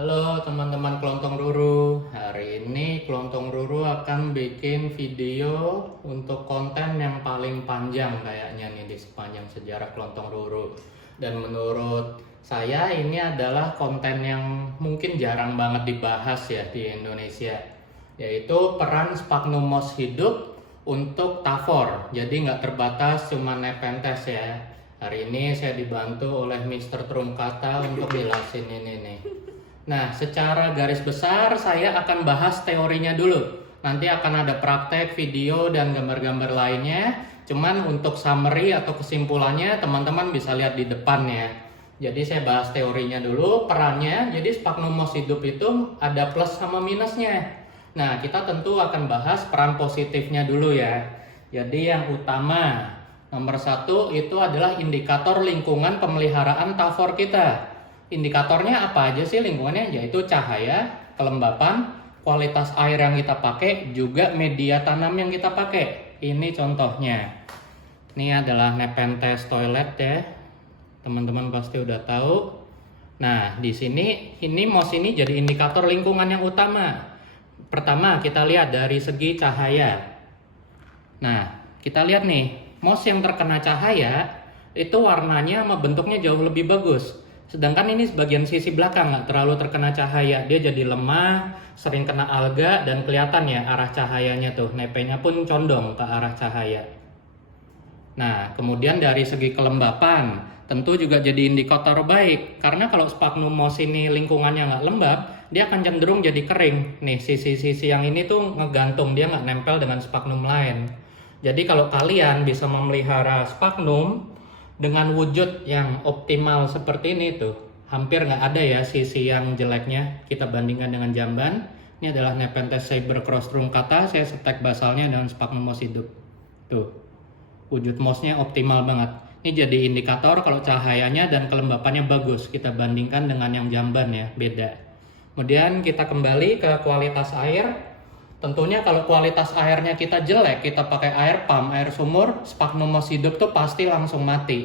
Halo teman-teman Kelontong Ruru. Hari ini Kelontong Ruru akan bikin video untuk konten yang paling panjang kayaknya nih di sepanjang sejarah Kelontong Ruru. Dan menurut saya ini adalah konten yang mungkin jarang banget dibahas ya di Indonesia, yaitu peran Sphagnum moss hidup untuk Tavor. Jadi nggak terbatas cuma Nepenthes ya. Hari ini saya dibantu oleh Mr. Trunkata untuk jelasin ini nih. Nah, secara garis besar saya akan bahas teorinya dulu. Nanti akan ada praktek, video, dan gambar-gambar lainnya. Cuman untuk summary atau kesimpulannya teman-teman bisa lihat di depan ya. Jadi saya bahas teorinya dulu, perannya. Jadi Sphagnum moss hidup itu ada plus sama minusnya. Nah, kita tentu akan bahas peran positifnya dulu ya. Jadi yang utama, nomor satu itu adalah indikator lingkungan pemeliharaan Tavor kita. Indikatornya apa aja sih lingkungannya? Yaitu cahaya, kelembapan, kualitas air yang kita pakai, juga media tanam yang kita pakai. Ini contohnya. Ini adalah Nepenthes toilet ya. Teman-teman pasti udah tahu. Nah, di sini ini moss ini jadi indikator lingkungan yang utama. Pertama, kita lihat dari segi cahaya. Nah, kita lihat nih, moss yang terkena cahaya itu warnanya sama bentuknya jauh lebih bagus. Sedangkan ini sebagian sisi belakang nggak terlalu terkena cahaya, dia jadi lemah, sering kena alga, dan kelihatan ya arah cahayanya tuh, nepenya pun condong ke arah cahaya. Nah, kemudian dari segi kelembapan, tentu juga jadi indikator baik, karena kalau Sphagnum moss ini lingkungannya nggak lembab, dia akan cenderung jadi kering. Nih, sisi-sisi yang ini tuh ngegantung, dia nggak nempel dengan Sphagnum lain. Jadi kalau kalian bisa memelihara Sphagnum dengan wujud yang optimal seperti ini tuh, hampir nggak ada ya sisi yang jeleknya kita bandingkan dengan jamban. Ini adalah Nepenthes cybercross truncata, saya setek basalnya dengan Sphagnum moss hidup. Tuh, wujud mossnya optimal banget. Ini jadi indikator kalau cahayanya dan kelembapannya bagus, kita bandingkan dengan yang jamban ya, beda. Kemudian kita kembali ke kualitas air. Tentunya kalau kualitas airnya kita jelek, kita pakai air pump, air sumur, Sphagnum moss hidup tuh pasti langsung mati.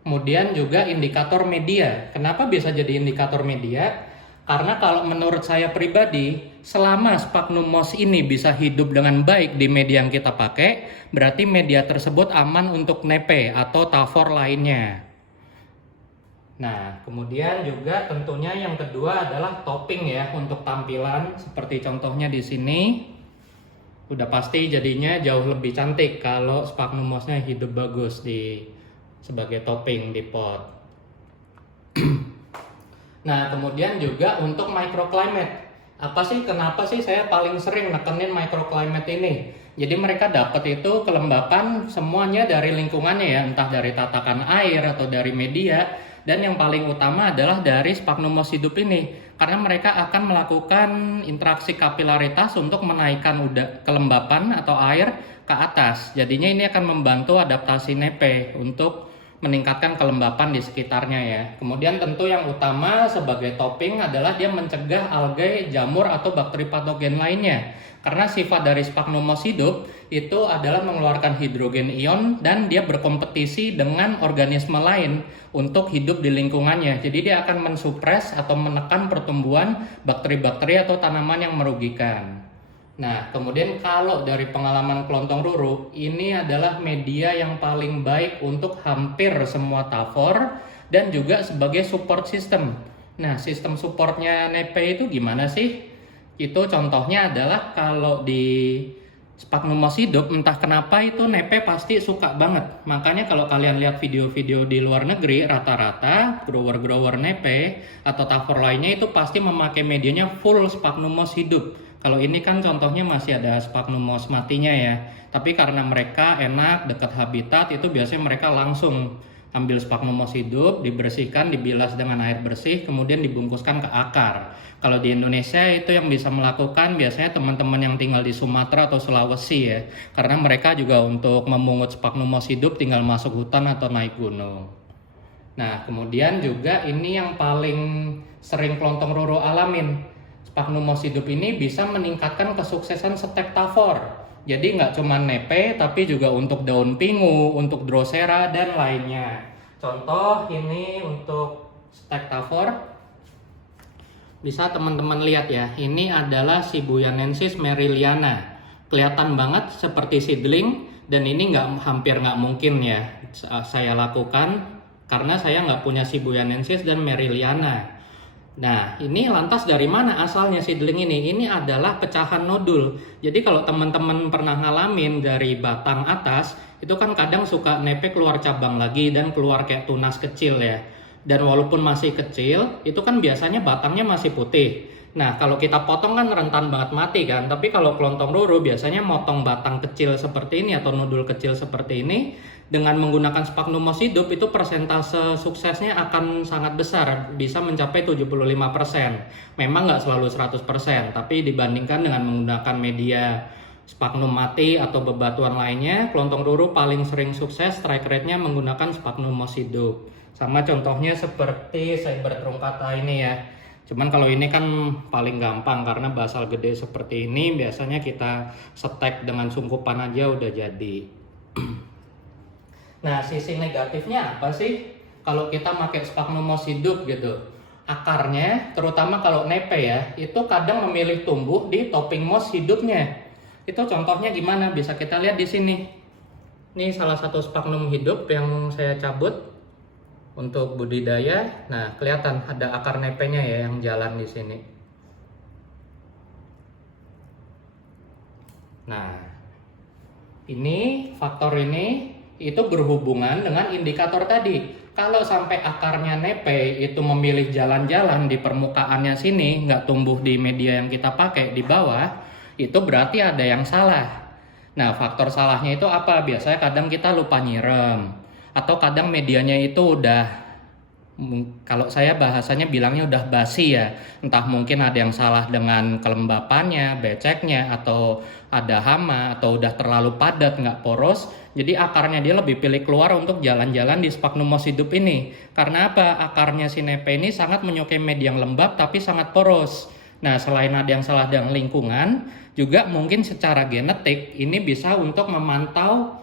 Kemudian juga indikator media. Kenapa bisa jadi indikator media? Karena kalau menurut saya pribadi, selama Sphagnum moss ini bisa hidup dengan baik di media yang kita pakai, berarti media tersebut aman untuk nepe atau Tavor lainnya. Nah, kemudian juga tentunya yang kedua adalah topping ya untuk tampilan, seperti contohnya di sini. Udah pasti jadinya jauh lebih cantik kalau Sphagnum mossnya hidup bagus di sebagai topping di pot. Nah, kemudian juga untuk microclimate. Kenapa sih saya paling sering nekenin microclimate ini? Jadi mereka dapat itu kelembapan semuanya dari lingkungannya ya, entah dari tatakan air atau dari media. Dan yang paling utama adalah dari Sphagnum moss hidup ini, karena mereka akan melakukan interaksi kapilaritas untuk menaikkan kelembapan atau air ke atas. Jadinya ini akan membantu adaptasi nepe untuk meningkatkan kelembapan di sekitarnya ya. Kemudian tentu yang utama sebagai topping adalah dia mencegah algae, jamur atau bakteri patogen lainnya. Karena sifat dari Sphagnum moss hidup itu adalah mengeluarkan hidrogen ion dan dia berkompetisi dengan organisme lain untuk hidup di lingkungannya. Jadi dia akan mensupres atau menekan pertumbuhan bakteri-bakteri atau tanaman yang merugikan. Nah, kemudian kalau dari pengalaman Kelontong Ruru, ini adalah media yang paling baik untuk hampir semua Tavor dan juga sebagai support system. Nah, sistem supportnya nepe itu gimana sih? Itu contohnya adalah kalau di Sphagnum moss hidup, entah kenapa itu nepe pasti suka banget. Makanya kalau kalian lihat video-video di luar negeri, rata-rata grower-grower nepe atau Tavor lainnya itu pasti memakai medianya full Sphagnum moss hidup. Kalau ini kan contohnya masih ada Sphagnum moss matinya ya. Tapi karena mereka enak, dekat habitat, itu biasanya mereka langsung ambil Sphagnum moss hidup, dibersihkan, dibilas dengan air bersih, kemudian dibungkuskan ke akar. Kalau di Indonesia itu yang bisa melakukan biasanya teman-teman yang tinggal di Sumatera atau Sulawesi ya. Karena mereka juga untuk memungut Sphagnum moss hidup tinggal masuk hutan atau naik gunung. Nah, kemudian juga ini yang paling sering Kelontong Ruru alamin. Sphagnum moss hidup ini bisa meningkatkan kesuksesan stek Tavor. Jadi nggak cuma nepe, tapi juga untuk daun pingu, untuk drosera, dan lainnya. Contoh ini untuk stek Tavor. Bisa teman-teman lihat ya, ini adalah Sibuyanensis meriliana. Kelihatan banget seperti seedling, dan ini hampir nggak mungkin ya saya lakukan karena saya nggak punya Sibuyanensis dan meriliana. Nah, ini lantas dari mana asalnya seedling ini? Ini adalah pecahan nodul. Jadi kalau teman-teman pernah ngalamin dari batang atas, itu kan kadang suka nepe keluar cabang lagi dan keluar kayak tunas kecil ya. Dan walaupun masih kecil, itu kan biasanya batangnya masih putih. Nah, kalau kita potong kan rentan banget mati kan. Tapi kalau kelontong ruru biasanya motong batang kecil seperti ini atau nodul kecil seperti ini, dengan menggunakan Sphagnum moss-hidup itu persentase suksesnya akan sangat besar, bisa mencapai 75%. Memang nggak selalu 100%, tapi dibandingkan dengan menggunakan media Sphagnum mati atau bebatuan lainnya, kelontong ruru paling sering sukses strike rate-nya menggunakan Sphagnum moss-hidup. Sama contohnya seperti Cyber truncata ini ya. Cuman kalau ini kan paling gampang karena basal gede seperti ini biasanya kita setek dengan sungkupan aja udah jadi. Nah, sisi negatifnya apa sih kalau kita pakai Sphagnum moss-hidup gitu? Akarnya, terutama kalau nepe ya, itu kadang memilih tumbuh di topping moss hidupnya. Itu contohnya gimana? Bisa kita lihat di sini. Ini salah satu Sphagnum hidup yang saya cabut untuk budidaya. Nah, kelihatan ada akar nepenya ya yang jalan di sini. Nah, ini faktor ini itu berhubungan dengan indikator tadi. Kalau sampai akarnya nepe itu memilih jalan-jalan di permukaannya sini, nggak tumbuh di media yang kita pakai di bawah, itu berarti ada yang salah. Nah, faktor salahnya itu apa? Biasanya kadang kita lupa nyirem. Atau kadang medianya itu udah, kalau saya bahasanya bilangnya udah basi ya. Entah mungkin ada yang salah dengan kelembapannya, beceknya, atau ada hama, atau udah terlalu padat, nggak poros. Jadi akarnya dia lebih pilih keluar untuk jalan-jalan di Sphagnum moss-hidup ini. Karena apa? Akarnya si nepe ini sangat menyukai media yang lembab tapi sangat poros. Nah, selain ada yang salah dengan lingkungan, juga mungkin secara genetik ini bisa untuk memantau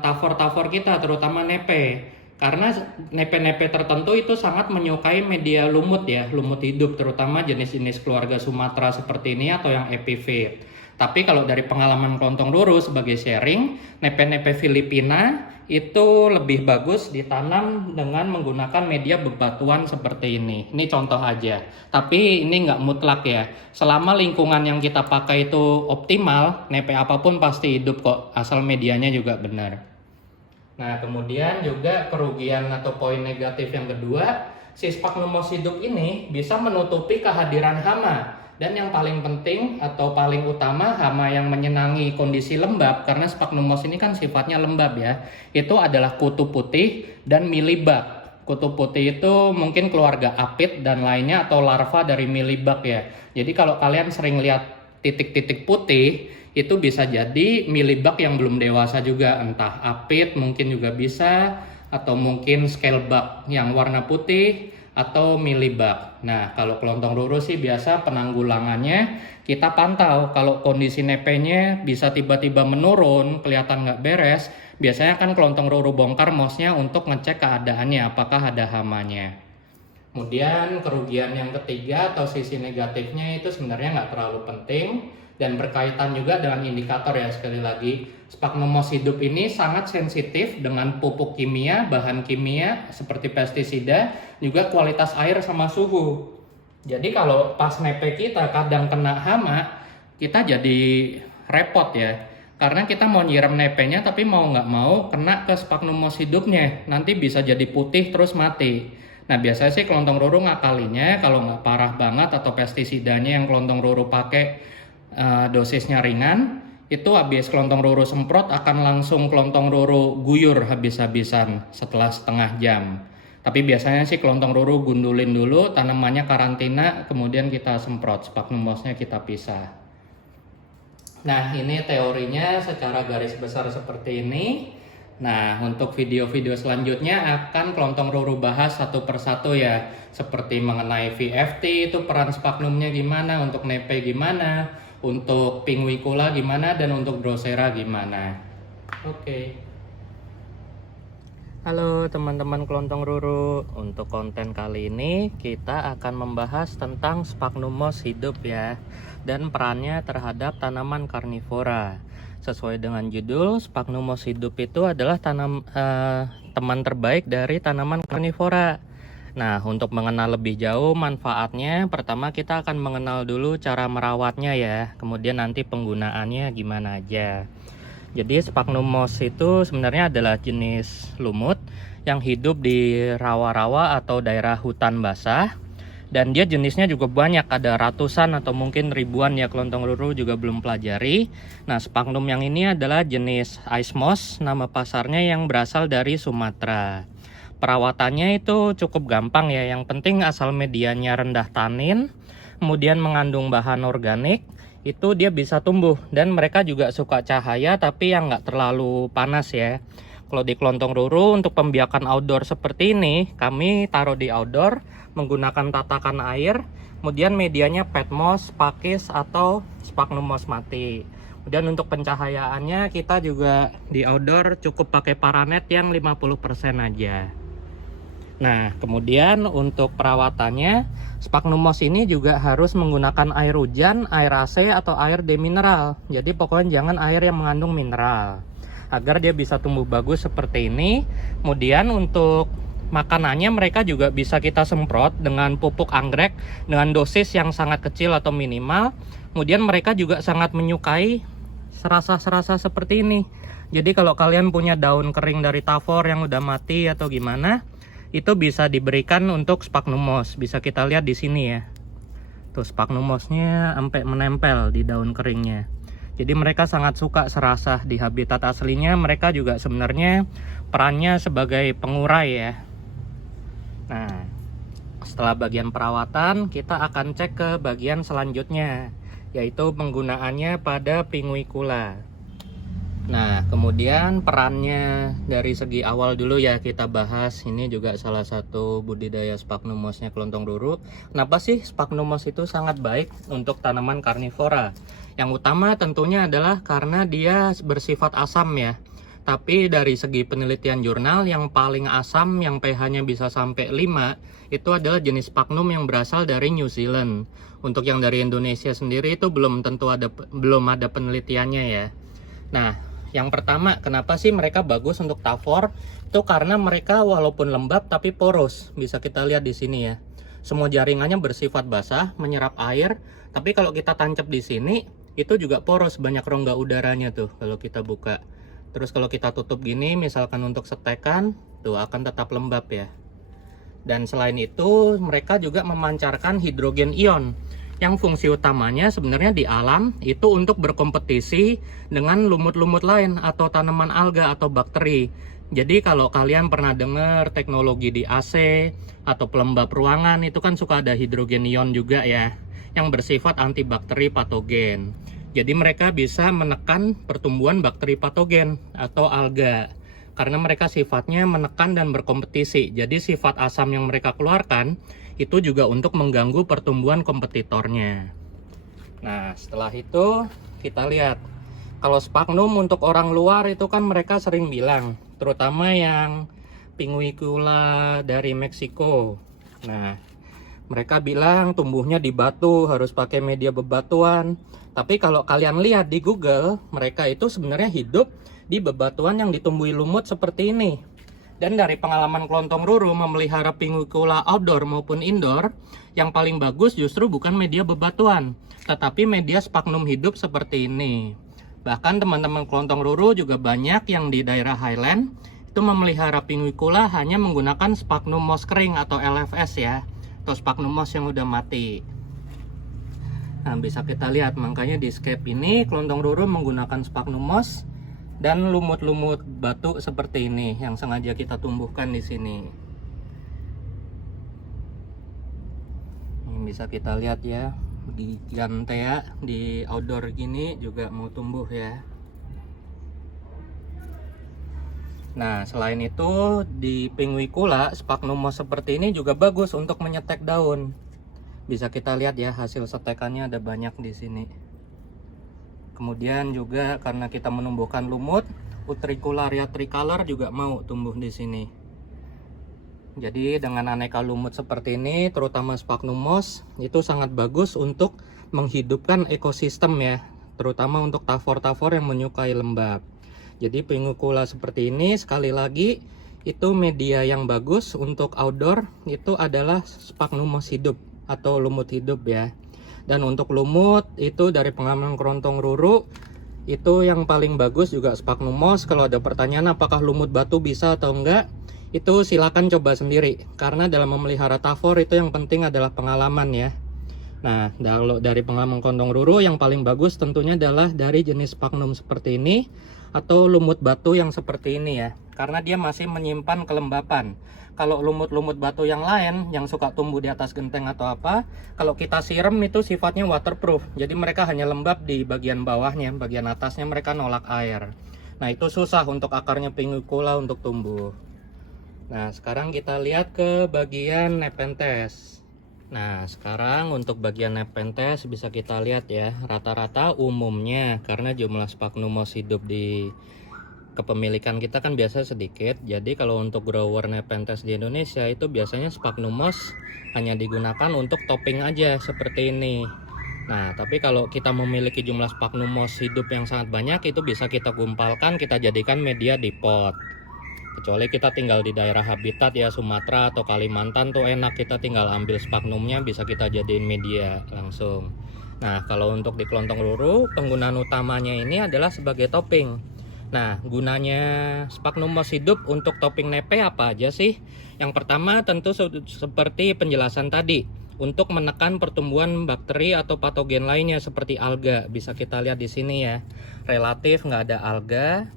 tavor-tavor kita, terutama nepe. Karena nepe-nepe tertentu itu sangat menyukai media lumut ya, lumut hidup, terutama jenis-jenis keluarga Sumatera seperti ini atau yang epiphyt. Tapi kalau dari pengalaman kelontong ruru sebagai sharing, nepe-nepe Filipina itu lebih bagus ditanam dengan menggunakan media bebatuan seperti ini. Ini contoh aja. Tapi ini nggak mutlak ya. Selama lingkungan yang kita pakai itu optimal, nepe apapun pasti hidup kok, asal medianya juga benar. Nah, kemudian juga kerugian atau poin negatif yang kedua, si Sphagnum moss-hidup ini bisa menutupi kehadiran hama. Dan yang paling penting atau paling utama, hama yang menyenangi kondisi lembab, karena Sphagnum moss ini kan sifatnya lembab ya, itu adalah kutu putih dan milibak. Kutu putih itu mungkin keluarga apit dan lainnya atau larva dari milibak ya. Jadi kalau kalian sering lihat titik-titik putih, itu bisa jadi milibak yang belum dewasa juga, entah apit mungkin juga bisa, atau mungkin scalebug yang warna putih, atau milibak. Nah, kalau kelontong ruru sih biasa penanggulangannya kita pantau. Kalau kondisi nepenya bisa tiba-tiba menurun, kelihatan nggak beres, biasanya kan kelontong ruru bongkar mossnya untuk ngecek keadaannya, apakah ada hamanya. Kemudian kerugian yang ketiga atau sisi negatifnya itu sebenarnya nggak terlalu penting dan berkaitan juga dengan indikator ya. Sekali lagi, Sphagnum moss-hidup ini sangat sensitif dengan pupuk kimia, bahan kimia seperti pestisida, juga kualitas air sama suhu. Jadi kalau pas nepe kita kadang kena hama, kita jadi repot ya. Karena kita mau nyiram nepenya tapi mau nggak mau kena ke Sphagnum moss-hidupnya, nanti bisa jadi putih terus mati. Nah, biasanya sih kelontong ruru ngakalinya kalau nggak parah banget atau pestisidanya yang kelontong ruru pakai dosisnya ringan, itu habis kelontong ruru semprot akan langsung kelontong ruru guyur habis-habisan setelah setengah jam. Tapi biasanya sih kelontong ruru gundulin dulu, tanamannya karantina, kemudian kita semprot, Sphagnum moss-nya kita pisah. Nah, ini teorinya secara garis besar seperti ini. Nah, untuk video-video selanjutnya akan kelontong ruru bahas satu persatu ya, seperti mengenai VFT itu peran Sphagnumnya gimana, untuk nepe gimana, untuk Pinguicula gimana, dan untuk Drosera gimana. Oke. Halo teman-teman kelontong ruru, untuk konten kali ini kita akan membahas tentang Sphagnum moss hidup ya, dan perannya terhadap tanaman karnivora. Sesuai dengan judul, Sphagnum moss hidup itu adalah teman terbaik dari tanaman karnivora. Nah, untuk mengenal lebih jauh manfaatnya, pertama kita akan mengenal dulu cara merawatnya ya, kemudian nanti penggunaannya gimana aja. Jadi Sphagnum moss itu sebenarnya adalah jenis lumut yang hidup di rawa-rawa atau daerah hutan basah. Dan dia jenisnya juga banyak, ada ratusan atau mungkin ribuan ya, kelontong ruru juga belum pelajari. Nah, Sphagnum yang ini adalah jenis ice moss, nama pasarnya yang berasal dari Sumatera. Perawatannya itu cukup gampang ya, yang penting asal medianya rendah tanin, kemudian mengandung bahan organik, itu dia bisa tumbuh. Dan mereka juga suka cahaya tapi yang nggak terlalu panas ya. Kalau di kelontong ruru untuk pembiakan outdoor seperti ini, kami taruh di outdoor menggunakan tatakan air, kemudian medianya peat moss, pakis atau Sphagnum moss mati. Kemudian untuk pencahayaannya kita juga di outdoor cukup pakai paranet yang 50% aja. Nah, kemudian untuk perawatannya, Sphagnum moss ini juga harus menggunakan air hujan, air AC, atau air demineral. Jadi pokoknya jangan air yang mengandung mineral, agar dia bisa tumbuh bagus seperti ini. Kemudian untuk makanannya mereka juga bisa kita semprot dengan pupuk anggrek dengan dosis yang sangat kecil atau minimal. Kemudian mereka juga sangat menyukai serasa-serasa seperti ini. Jadi kalau kalian punya daun kering dari tavor yang udah mati atau gimana, itu bisa diberikan untuk Sphagnum moss. Bisa kita lihat di sini ya. Tuh Sphagnum mossnya sampai menempel di daun keringnya. Jadi mereka sangat suka serasa di habitat aslinya. Mereka juga sebenarnya perannya sebagai pengurai ya. Nah, setelah bagian perawatan, kita akan cek ke bagian selanjutnya, yaitu penggunaannya pada Pinguicula. Nah, kemudian perannya dari segi awal dulu ya kita bahas. Ini juga salah satu budidaya Sphagnum mossnya kelontong ruru. Kenapa sih Sphagnum moss itu sangat baik untuk tanaman karnivora? Yang utama tentunya adalah karena dia bersifat asam ya. Tapi dari segi penelitian jurnal, yang paling asam yang pH-nya bisa sampai 5 itu adalah jenis Sphagnum yang berasal dari New Zealand. Untuk yang dari Indonesia sendiri itu belum ada penelitiannya ya. Nah, yang pertama, kenapa sih mereka bagus untuk tavor? Itu karena mereka walaupun lembab tapi poros. Bisa kita lihat di sini ya. Semua jaringannya bersifat basah, menyerap air. Tapi kalau kita tancap di sini, itu juga poros, banyak rongga udaranya tuh kalau kita buka. Terus kalau kita tutup gini, misalkan untuk setekan, tuh akan tetap lembab ya. Dan selain itu, mereka juga memancarkan hidrogen ion, yang fungsi utamanya sebenarnya di alam itu untuk berkompetisi dengan lumut-lumut lain atau tanaman alga atau bakteri. Jadi kalau kalian pernah dengar teknologi di AC atau pelembab ruangan, itu kan suka ada hidrogen ion juga ya, yang bersifat antibakteri patogen. Jadi mereka bisa menekan pertumbuhan bakteri patogen atau alga, karena mereka sifatnya menekan dan berkompetisi. Jadi sifat asam yang mereka keluarkan itu juga untuk mengganggu pertumbuhan kompetitornya. Nah, setelah itu kita lihat, kalau Sphagnum untuk orang luar itu kan mereka sering bilang, terutama yang Pinguicula dari Meksiko. Nah, mereka bilang tumbuhnya di batu, harus pakai media bebatuan. Tapi kalau kalian lihat di Google, mereka itu sebenarnya hidup di bebatuan yang ditumbuhi lumut seperti ini. Dan dari pengalaman kelontong ruru memelihara Pinguicula outdoor maupun indoor, yang paling bagus justru bukan media bebatuan, tetapi media Sphagnum hidup seperti ini. Bahkan teman-teman kelontong ruru juga banyak yang di daerah Highland itu memelihara Pinguicula hanya menggunakan Sphagnum moss kering atau LFS ya, atau Sphagnum moss yang udah mati. Nah, bisa kita lihat, makanya di scape ini kelontong ruru menggunakan Sphagnum moss dan lumut-lumut batu seperti ini yang sengaja kita tumbuhkan di sini. Ini bisa kita lihat ya, di Gantea di outdoor gini juga mau tumbuh ya. Nah, selain itu di Pinguicula Sphagnum moss seperti ini juga bagus untuk menyetek daun. Bisa kita lihat ya, hasil setekannya ada banyak di sini. Kemudian juga karena kita menumbuhkan lumut, Utricularia tricolor juga mau tumbuh di sini. Jadi dengan aneka lumut seperti ini, terutama sphagnum moss, itu sangat bagus untuk menghidupkan ekosistem ya, terutama untuk tavor-tavor yang menyukai lembab. Jadi Pingukula seperti ini, sekali lagi, itu media yang bagus untuk outdoor, itu adalah sphagnum moss hidup atau lumut hidup ya. Dan untuk lumut, itu dari pengalaman kerontong ruru, itu yang paling bagus juga sphagnum moss. Kalau ada pertanyaan apakah lumut batu bisa atau enggak, itu silakan coba sendiri, karena dalam memelihara tavor itu yang penting adalah pengalaman ya. Nah, kalau dari pengalaman kerontong ruru, yang paling bagus tentunya adalah dari jenis sphagnum seperti ini atau lumut batu yang seperti ini ya, karena dia masih menyimpan kelembapan. Kalau lumut-lumut batu yang lain yang suka tumbuh di atas genteng atau apa, kalau kita siram itu sifatnya waterproof. Jadi mereka hanya lembab di bagian bawahnya, bagian atasnya mereka nolak air. Nah, itu susah untuk akarnya Pingukula untuk tumbuh. Nah, sekarang kita lihat ke bagian Nepenthes. Nah, sekarang untuk bagian Nepenthes bisa kita lihat ya, rata-rata umumnya karena jumlah sphagnum moss hidup di kepemilikan kita kan biasa sedikit. Jadi kalau untuk grower Nepenthes di Indonesia itu biasanya sphagnum moss hanya digunakan untuk topping aja seperti ini. Nah, tapi kalau kita memiliki jumlah sphagnum moss hidup yang sangat banyak, itu bisa kita gumpalkan, kita jadikan media di pot. Kecuali kita tinggal di daerah habitat ya, Sumatera atau Kalimantan tuh enak, kita tinggal ambil sphagnumnya bisa kita jadiin media langsung. Nah, kalau untuk di kelontong ruru, penggunaan utamanya ini adalah sebagai topping. Nah, gunanya sphagnum moss hidup untuk topping nepe apa aja sih? Yang pertama tentu seperti penjelasan tadi, untuk menekan pertumbuhan bakteri atau patogen lainnya seperti alga. Bisa kita lihat di sini ya, relatif nggak ada alga.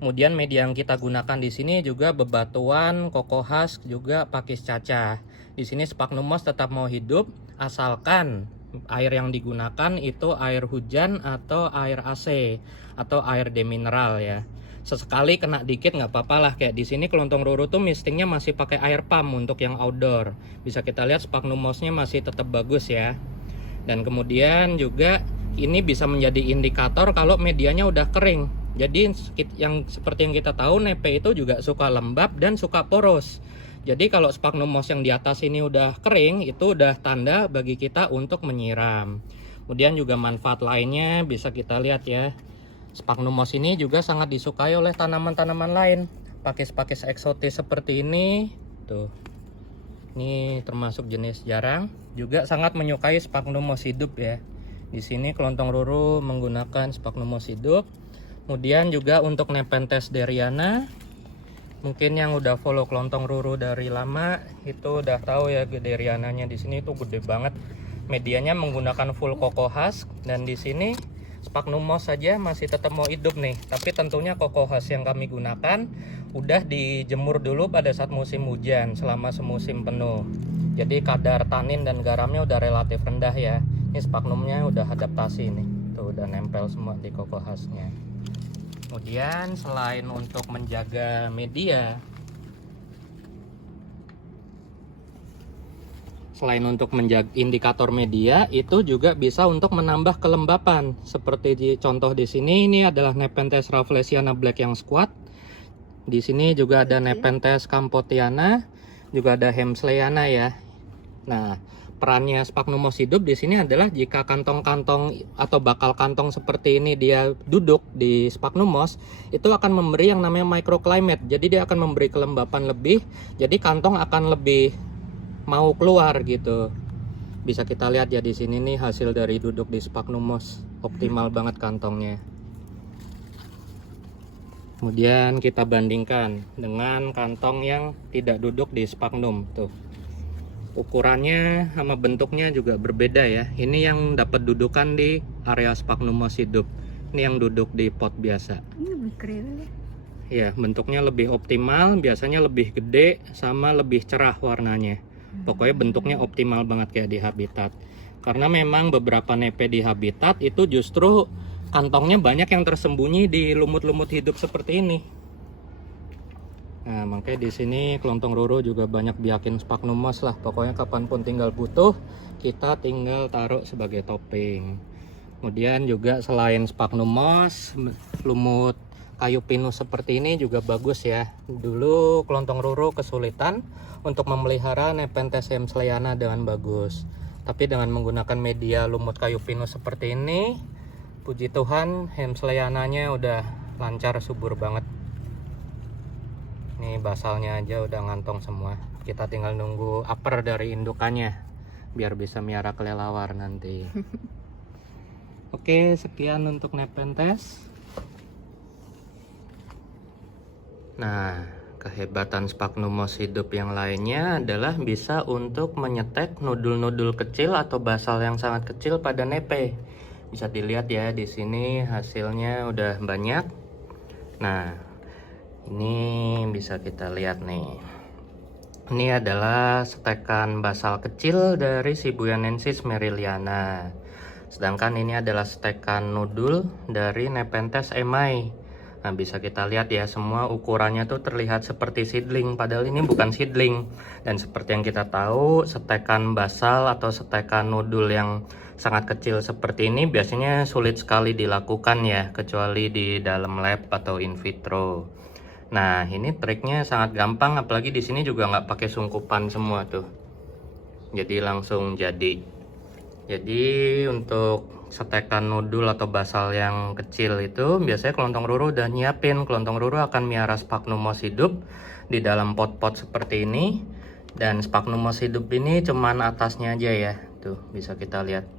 Kemudian media yang kita gunakan di sini juga bebatuan, koko husk, juga pakis cacah. Di sini sphagnum moss tetap mau hidup asalkan air yang digunakan itu air hujan atau air AC atau air demineral ya. Sesekali kena dikit nggak apa-apa lah, kayak di sini kelontong ruru tuh mistingnya masih pakai air pump untuk yang outdoor. Bisa kita lihat sphagnum mossnya masih tetap bagus ya. Dan kemudian juga ini bisa menjadi indikator kalau medianya udah kering. Jadi yang seperti yang kita tahu, nepe itu juga suka lembab dan suka poros. Jadi kalau sphagnum moss yang di atas ini udah kering, itu udah tanda bagi kita untuk menyiram. Kemudian juga manfaat lainnya bisa kita lihat ya. Sphagnum moss ini juga sangat disukai oleh tanaman-tanaman lain. Pakis-pakis eksotis seperti ini, tuh. Ini termasuk jenis jarang, juga sangat menyukai sphagnum moss hidup ya. Di sini kelontong ruru menggunakan sphagnum moss hidup. Kemudian juga untuk Nepenthes deriana, mungkin yang udah follow kelontong ruru dari lama itu udah tahu ya, deriananya di sini tuh gede banget. Medianya menggunakan full koko husk, dan di sini sphagnum moss saja masih tetap mau hidup nih. Tapi tentunya koko husk yang kami gunakan udah dijemur dulu pada saat musim hujan selama semusim penuh. Jadi kadar tanin dan garamnya udah relatif rendah ya. Ini sphagnumnya udah adaptasi nih, tuh udah nempel semua di koko husknya. Kemudian selain untuk menjaga media, selain untuk menjaga indikator media, itu juga bisa untuk menambah kelembapan. Seperti di contoh di sini, ini adalah Nepenthes rafflesiana black yang squat. Di sini juga ada Nepenthes campotiana, juga ada Hemsleyana ya. Nah, perannya sphagnum moss hidup di sini adalah jika kantong-kantong atau bakal kantong seperti ini dia duduk di sphagnum moss, itu akan memberi yang namanya microclimate. Jadi dia akan memberi kelembapan lebih, jadi kantong akan lebih mau keluar gitu. Bisa kita lihat ya di sini nih hasil dari duduk di sphagnum moss, optimal banget kantongnya. Kemudian kita bandingkan dengan kantong yang tidak duduk di sphagnum tuh. Ukurannya sama bentuknya juga berbeda ya. Ini yang dapat dudukan di area sphagnum moss hidup. Ini yang duduk di pot biasa. Ini lebih keren ya. Ya, bentuknya lebih optimal, biasanya lebih gede sama lebih cerah warnanya. Pokoknya bentuknya optimal banget kayak di habitat. Karena memang beberapa nepe di habitat itu justru kantongnya banyak yang tersembunyi di lumut-lumut hidup seperti ini. Nah, makanya di sini kelontong ruru juga banyak biakin sphagnum moss lah. Pokoknya kapanpun tinggal butuh, kita tinggal taruh sebagai topping. Kemudian juga selain sphagnum moss, lumut kayu pinus seperti ini juga bagus ya. Dulu kelontong ruru kesulitan untuk memelihara Nepenthes hemsleyana dengan bagus. Tapi dengan menggunakan media lumut kayu pinus seperti ini, puji Tuhan hemsleyananya udah lancar, subur banget. Ini basalnya aja udah ngantong semua. Kita tinggal nunggu upper dari indukannya biar bisa miara kelelawar nanti. Oke, sekian untuk Nepenthes. Nah, kehebatan sphagnum moss hidup yang lainnya adalah bisa untuk menyetek nudul-nudul kecil atau basal yang sangat kecil pada nepe. Bisa dilihat ya di sini hasilnya udah banyak. Nah, ini bisa kita lihat nih. Ini adalah setekan basal kecil dari Sibuyanensis meriliana. Sedangkan ini adalah setekan nudul dari Nepenthes emai. Nah, bisa kita lihat ya, semua ukurannya tuh terlihat seperti seedling, padahal ini bukan seedling. Dan seperti yang kita tahu, setekan basal atau setekan nudul yang sangat kecil seperti ini biasanya sulit sekali dilakukan ya, kecuali di dalam lab atau in vitro. Nah, ini triknya sangat gampang, apalagi di sini juga nggak pakai sungkupan semua tuh. Jadi langsung jadi. Jadi untuk setekan nudul atau basal yang kecil itu biasanya kelontong ruru udah nyiapin. Kelontong ruru akan miara sphagnum moss hidup di dalam pot-pot seperti ini. Dan sphagnum moss hidup ini cuman atasnya aja ya. Tuh bisa kita lihat.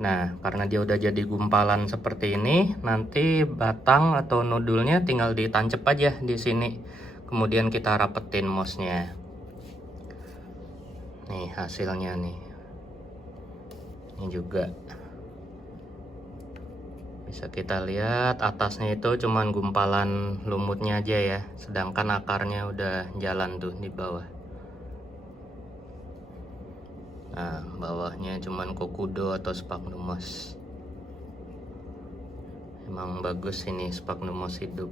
Nah, karena dia udah jadi gumpalan seperti ini, nanti batang atau nudulnya tinggal ditancap aja di sini. Kemudian kita rapetin mossnya. Nih hasilnya nih. Ini juga bisa kita lihat atasnya itu cuman gumpalan lumutnya aja ya, sedangkan akarnya udah jalan tuh di bawah. Nah, bawahnya cuman kokudo atau sphagnum moss. Emang bagus ini sphagnum moss hidup.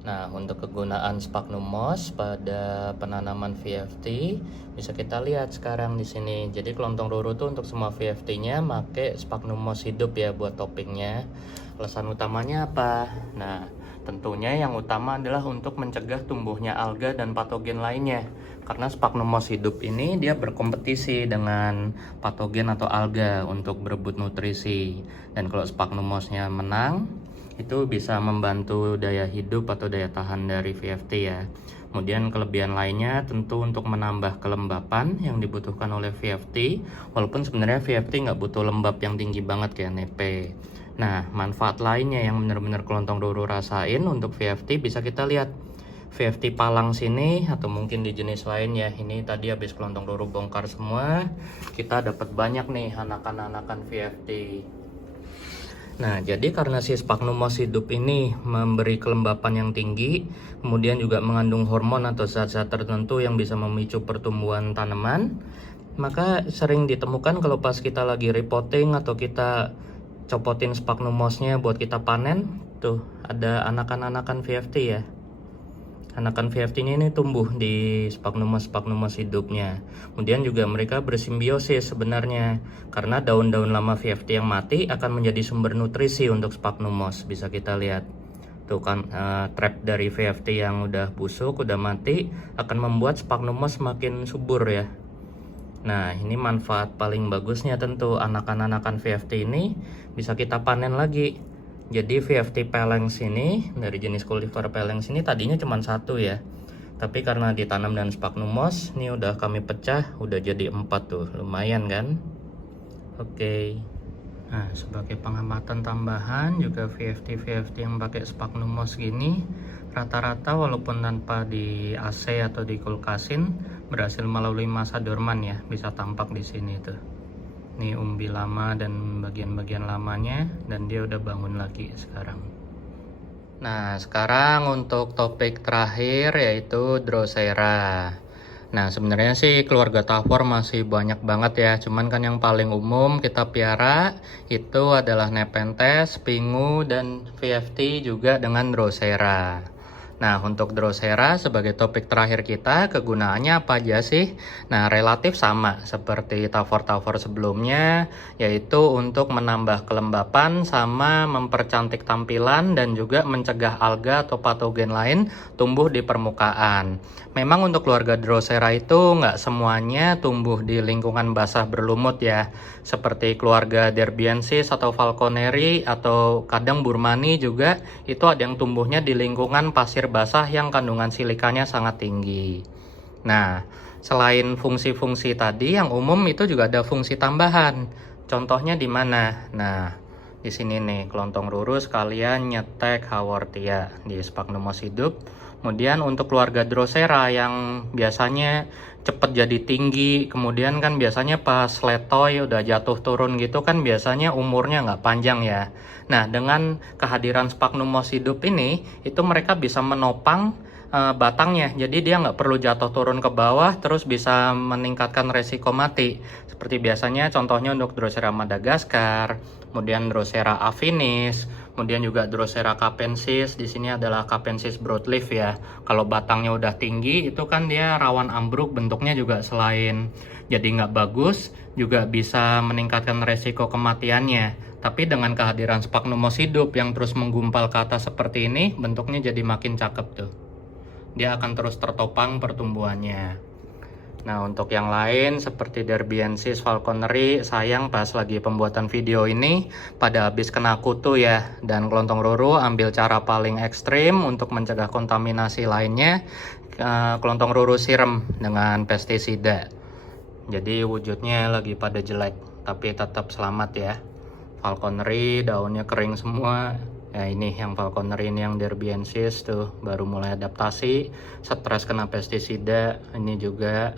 Nah, untuk kegunaan sphagnum moss pada penanaman VFT bisa kita lihat sekarang di sini. Jadi kelontong ruru tuh untuk semua VFT-nya pakai sphagnum moss hidup ya buat toppingnya. Alasan utamanya apa? Nah, tentunya yang utama adalah untuk mencegah tumbuhnya alga dan patogen lainnya. Karena sphagnum moss hidup ini dia berkompetisi dengan patogen atau alga untuk berebut nutrisi. Dan kalau sphagnum moss-nya menang, itu bisa membantu daya hidup atau daya tahan dari VFT ya. Kemudian kelebihan lainnya tentu untuk menambah kelembapan yang dibutuhkan oleh VFT, walaupun sebenarnya VFT nggak butuh lembab yang tinggi banget kayak nepe. Nah, manfaat lainnya yang benar-benar kelontong ruru rasain untuk VFT bisa kita lihat. VFT palang sini atau mungkin di jenis lain ya, ini tadi habis kelontong ruru bongkar semua, kita dapat banyak nih anakan-anakan VFT. Nah, jadi karena si sphagnum moss hidup ini memberi kelembapan yang tinggi, kemudian juga mengandung hormon atau zat-zat tertentu yang bisa memicu pertumbuhan tanaman, maka sering ditemukan kalau pas kita lagi repotting atau kita copotin sphagnum moss-nya buat kita panen, tuh ada anakan-anakan VFT ya. Anakan VFT-nya ini tumbuh di sphagnum moss hidupnya. Kemudian juga mereka bersimbiosis sebenarnya, karena daun-daun lama VFT yang mati akan menjadi sumber nutrisi untuk sphagnum moss. Bisa kita lihat tuh kan, trap dari VFT yang udah busuk, udah mati akan membuat sphagnum moss makin subur ya. Nah, ini manfaat paling bagusnya tentu anakan-anakan VFT ini bisa kita panen lagi. Jadi VFT peleng sini dari jenis cultivar peleng sini tadinya cuma satu ya, tapi karena ditanam dengan sphagnum moss, ini udah kami pecah, udah jadi 4 tuh, lumayan kan? Oke. Nah, sebagai pengamatan tambahan juga VFT yang pakai sphagnum moss gini, rata-rata walaupun tanpa di AC atau di kulkasin berhasil melalui masa dorman ya, bisa tampak di sini tuh. Ini umbi lama dan bagian-bagian lamanya, dan dia udah bangun lagi sekarang. Nah, sekarang untuk topik terakhir yaitu Drosera. Nah, sebenarnya sih keluarga tawar masih banyak banget ya, cuman kan yang paling umum kita piara itu adalah Nepenthes, Pingu, dan VFT juga dengan Drosera. Nah, untuk Drosera sebagai topik terakhir kita, kegunaannya apa aja sih? Nah, relatif sama seperti tavor-tavor sebelumnya, yaitu untuk menambah kelembapan sama mempercantik tampilan dan juga mencegah alga atau patogen lain tumbuh di permukaan. Memang untuk keluarga Drosera itu nggak semuanya tumbuh di lingkungan basah berlumut ya, seperti keluarga Derbiensis atau Falconeri atau kadang Burmani juga itu ada yang tumbuhnya di lingkungan pasir basah yang kandungan silikanya sangat tinggi. Nah, selain fungsi-fungsi tadi yang umum itu juga ada fungsi tambahan. Contohnya di mana? Nah, di sini nih kelontong ruru sekalian nyetek haworthia di Sphagnum moschidum. Kemudian untuk keluarga Drosera yang biasanya cepet jadi tinggi, kemudian kan biasanya pas letoy udah jatuh turun gitu kan biasanya umurnya nggak panjang ya. Nah, dengan kehadiran Sphagnum moschidum ini, itu mereka bisa menopang batangnya, jadi dia nggak perlu jatuh turun ke bawah, terus bisa meningkatkan resiko mati. Seperti biasanya contohnya untuk Drosera Madagaskar, kemudian Drosera affinis, kemudian juga Drosera capensis. Di sini adalah capensis broadleaf ya. Kalau batangnya udah tinggi, itu kan dia rawan ambruk, bentuknya juga selain jadi nggak bagus, juga bisa meningkatkan resiko kematiannya. Tapi dengan kehadiran Sphagnum moschidum yang terus menggumpal ke atas seperti ini, bentuknya jadi makin cakep tuh. Dia akan terus tertopang pertumbuhannya. Nah, untuk yang lain seperti Derbiensis falconeri, sayang pas lagi pembuatan video ini pada habis kena kutu ya. Dan kelontong ruru ambil cara paling ekstrim untuk mencegah kontaminasi lainnya, kelontong ruru siram dengan pestisida. Jadi wujudnya lagi pada jelek, tapi tetap selamat ya. Falconeri daunnya kering semua. Ya ini yang Falconeri ini yang Derbiensis tuh baru mulai adaptasi, stres kena pestisida. Ini juga.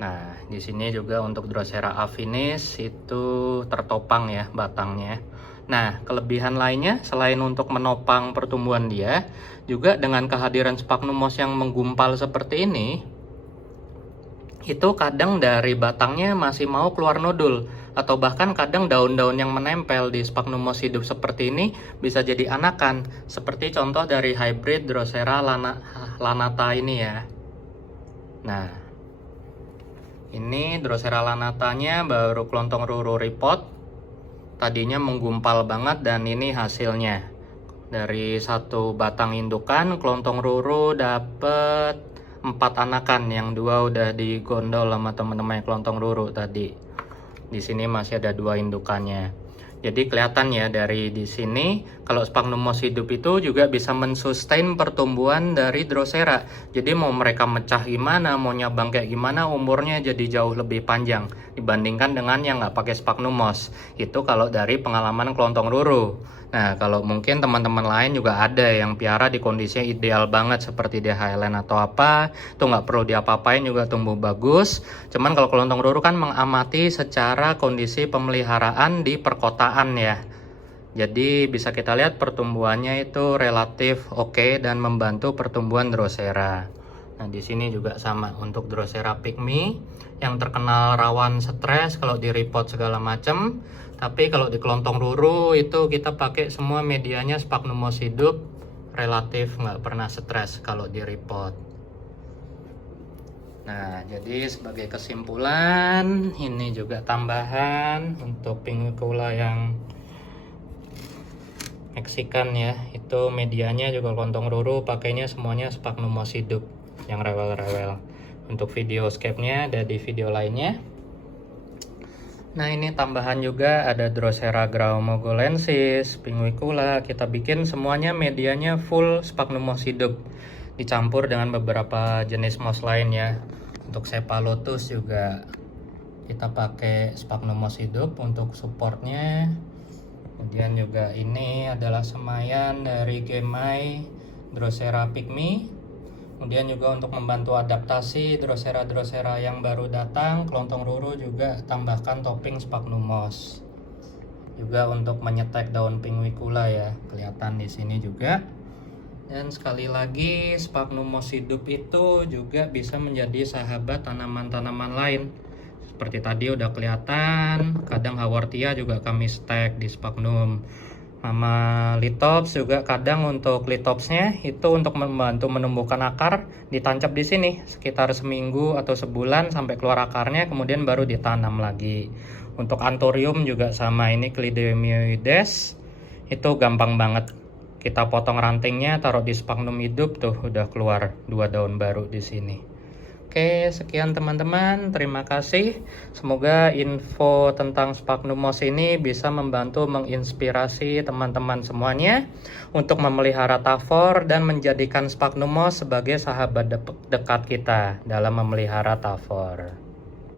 Nah, di sini juga untuk Drosera affinis itu tertopang ya batangnya. Nah, kelebihan lainnya selain untuk menopang pertumbuhan dia, juga dengan kehadiran Sphagnum moschidum yang menggumpal seperti ini, itu kadang dari batangnya masih mau keluar nodul, atau bahkan kadang daun-daun yang menempel di Sphagnum moschidum seperti ini bisa jadi anakan, seperti contoh dari hybrid Drosera lanata ini ya. Nah, ini Drosera lanatanya baru kelontong ruru repot, tadinya menggumpal banget, dan ini hasilnya. Dari satu batang indukan, kelontong ruru dapet 4 anakan, yang 2 udah digondol sama teman-teman kelontong ruru tadi. Di sini masih ada 2 indukannya. Jadi kelihatan ya dari di sini kalau Sphagnum moschidum itu juga bisa mensustain pertumbuhan dari Drosera. Jadi mau mereka mecah gimana, mau nyabang kayak gimana, umurnya jadi jauh lebih panjang dibandingkan dengan yang nggak pakai Sphagnum moschidum. Itu kalau dari pengalaman kelontong ruru. Nah, kalau mungkin teman-teman lain juga ada yang piara di kondisinya ideal banget seperti di Highland atau apa, itu nggak perlu diapa-apain juga tumbuh bagus. Cuman kalau kelontong ruru kan mengamati secara kondisi pemeliharaan di perkotaan ya. Jadi bisa kita lihat pertumbuhannya itu relatif oke dan membantu pertumbuhan Drosera. Nah, di sini juga sama untuk Drosera pygmy yang terkenal rawan stres kalau di repot segala macam. Tapi kalau di kelontong ruru itu kita pakai semua medianya Sphagnum moschidum, relatif nggak pernah stres kalau di repot. Nah, jadi sebagai kesimpulan, ini juga tambahan untuk Pinguicula yang Meksikan ya. Itu medianya juga kelontong ruru, pakainya semuanya Sphagnum moschidum yang rewel-rewel. Untuk video scape-nya ada di video lainnya. Nah, ini tambahan juga ada Drosera graumogolensis, Pinguicula. Kita bikin semuanya medianya full Sphagnum moschidum, dicampur dengan beberapa jenis moss lain ya. Untuk Cephalotus juga kita pakai Sphagnum moschidum untuk supportnya. Kemudian juga ini adalah semaian dari Gemai Drosera pygmy. Kemudian juga untuk membantu adaptasi Drosera yang baru datang, kelontong ruru juga tambahkan topping Sphagnum moschidum. Juga untuk menyetek daun Pinguicula ya, kelihatan di sini juga. Dan sekali lagi Sphagnum moschidum itu juga bisa menjadi sahabat tanaman-tanaman lain. Seperti tadi udah kelihatan, kadang haworthia juga kami stek di Sphagnum. Mama Litops juga kadang untuk Litopsnya itu untuk membantu menumbuhkan akar ditancap di sini sekitar seminggu atau sebulan sampai keluar akarnya, kemudian baru ditanam lagi. Untuk Anthurium juga sama, ini Clidemioides itu gampang banget, kita potong rantingnya taruh di sphagnum hidup tuh udah keluar 2 daun baru di sini. Oke, sekian teman-teman, terima kasih. Semoga info tentang Sphagnum moss ini bisa membantu menginspirasi teman-teman semuanya untuk memelihara Thafor dan menjadikan Sphagnum moss sebagai sahabat dekat kita dalam memelihara Thafor.